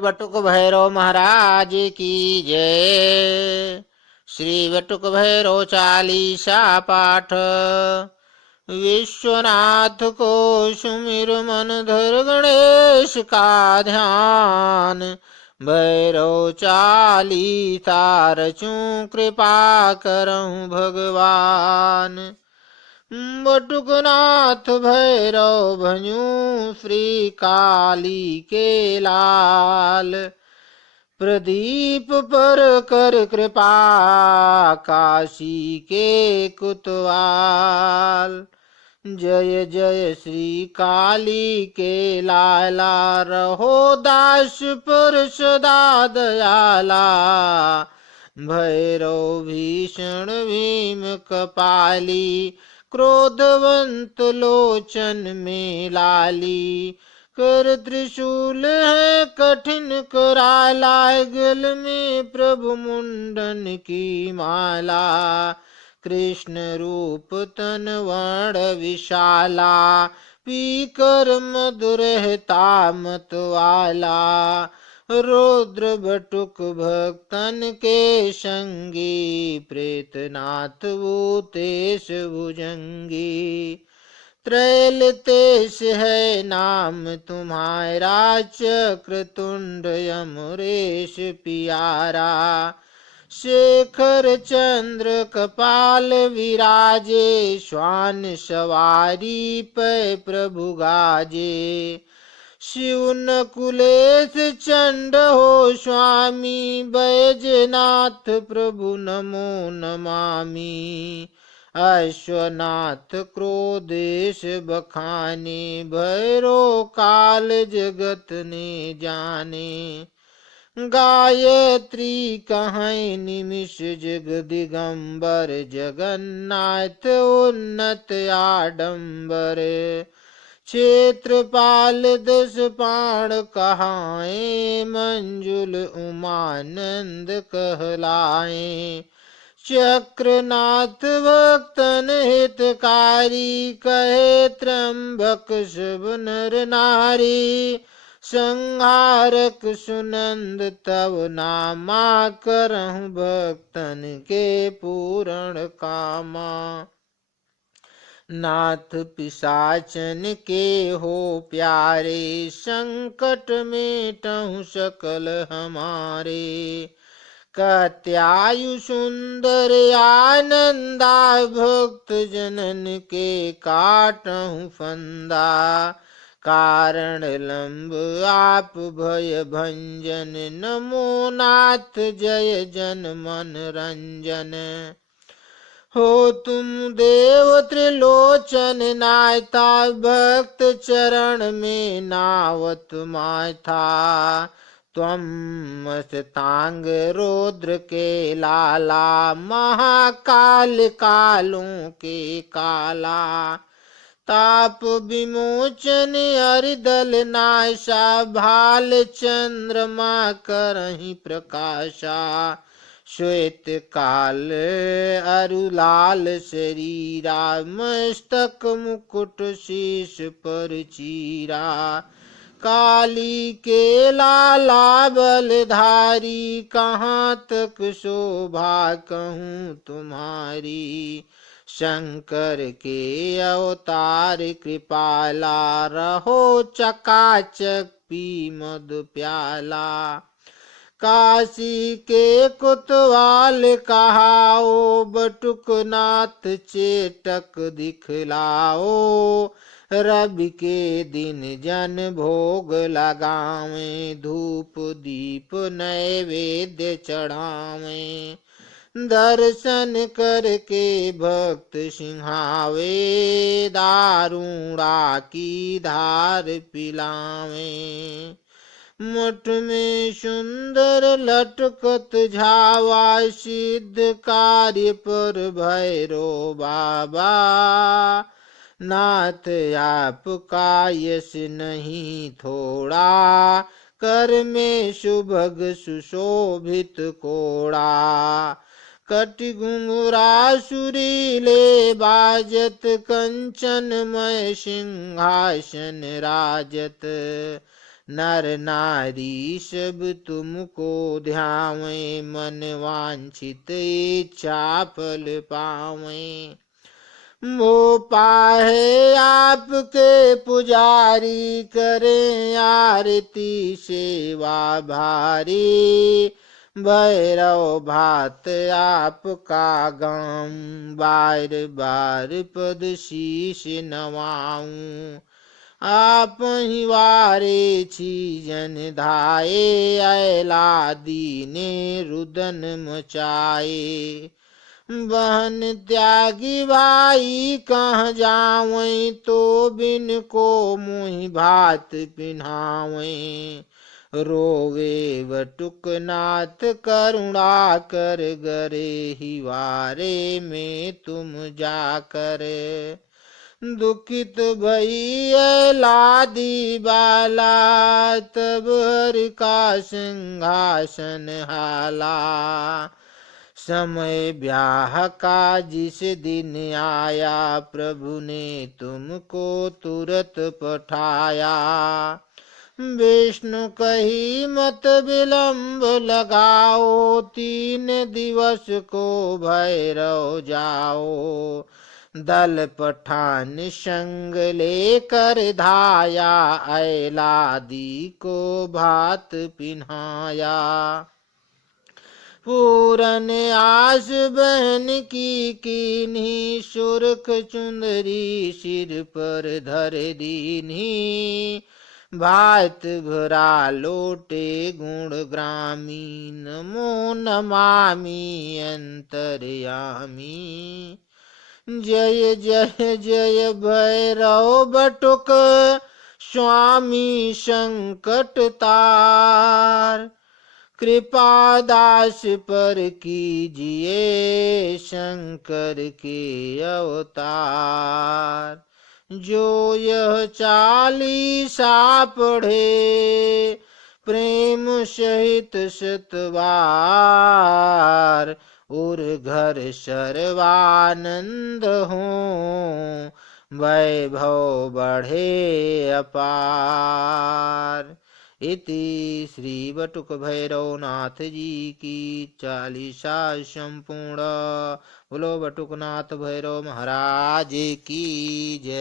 बटुक भैरव महाराज की जय। श्री बटुक भैरव चालीसा पाठ। विश्वनाथ को सुमिर मन धर गणेश का ध्यान। भैरव चालीसा रचूं कृपा करऊं भगवान। बटुकनाथ भैरव भजूं श्री काली के लाल। प्रदीप पर कर कृपा काशी के कुतवाल। जय जय श्री काली के लाला रहो दास पर सदा दयाला। भैरव भीषण भीम कपाली क्रोधवंत लोचन में लाली। कर त्रिशूल है कठिन कराला गल में प्रभु मुंडन की माला। कृष्ण रूप तन वर्ण विशाला पीकर मधुर मतवाला। रुद्र बटुक भक्तन के संगी प्रेतनाथ भूतेश भुजंगी। त्रैल तेश है नाम तुम्हारा चक्र तुंड यमुरेश पियारा। शेखर चंद्र कपाल विराजे श्वान सवारी पे प्रभु गाजे। शिव नकुलेश चंड हो स्वामी बैजनाथ प्रभु नमो नमामि। अश्वनाथ क्रोधेश बखाने भैरो काल जगत ने जाने। गायत्री कहें निमिष जग दिगंबर जगन्नाथ उन्नत आडंबर। क्षेत्रपाल दस पाण कहाए मंजुल उमानंद कहलाए। चक्रनाथ भक्तन हितकारी कहे त्र्यंबक शुभ नर नारी। संहारक सुनंद तव नामा करहु भक्तन के पूर्ण कामा। नाथ पिशाचन के हो प्यारे संकट मेटहु सकल हमारे। कत्यायु सुंदर आनंदा भक्त जनन के काटहु फंदा। कारण लंब आप भय भंजन नमो नाथ जय जन मन रंजन। हो तुम देव त्रिलोचन नायता भक्त चरण में नावत माथा। त्वं मस्तांग रुद्र के लाला महाकाल कालों के काला। ताप विमोचन हरिदल नाशा भाल चंद्रमा करहि प्रकाशा। श्वेत काल अरुलाल शरीरा मस्तक मुकुट शीश पर चीरा। काली के लाला बलधारी कहाँ तक शोभा कहूँ तुम्हारी। शंकर के अवतार कृपाला रहो चकाचक पी मधु प्याला। काशी के कुतवाल कहाओ बटुकनाथ चेटक दिखलाओ। रवि के दिन जन भोग लगावे धूप दीप नैवेद्य चढ़ावे। दर्शन करके भक्त सिंहावे दारुणा की धार पिलावे। मठ में सुंदर लटकत झावा सिद्ध कार्य पर भैरो बाबा। नाथ आपका यश नहीं थोड़ा कर में सुभग सुशोभित कोड़ा। कटि घुंघरा सुरीले बाजत कंचनमय सिंहासन राजत। नर नारी सब तुमको ध्यावे, मन वांछित इच्छा फल पावे। वो पाहे आपके पुजारी, करें आरती सेवा भारी। भैरव भात आपका गाम, बार बार पद शीश नवाऊं। आप ही वारे जन धाये, अयला दीने रुदन मचाए। बहन त्यागी भाई कहाँ जावें, तो बिन को मुहि भात पिन्हावें। रोवे बटुकनाथ करुणा कर, गरे ही वारे में तुम जाकर। दुखित भई लादी बाला, तब हर का सिंहासन हाला। समय ब्याह का जिस दिन आया, प्रभु ने तुमको तुरत पठाया। विष्णु कही मत विलंब लगाओ, 3 दिवस को भैरव जाओ। दल पठान संग लेकर धाया, अयलादी को भात पिन्हाया। पूरन आस बहन की कीन्ही, सुर्ख चुंदरी सिर पर धर दीन्ही। भात भरा लोटे गुण ग्रामी, नमो नमामि अंतर्यामी। जय जय जय भैरव बटुक, स्वामी संकट तार। कृपा दास पर कीजिए, शंकर के अवतार। जो यह 40 पढ़े, प्रेम सहित 7 बार। और घर सर्वानंद हो, वैभव बढ़े अपार। इति श्री बटुक भैरवनाथ जी की 40 संपूर्ण। बोलो बटुकनाथ भैरव महाराज की जय।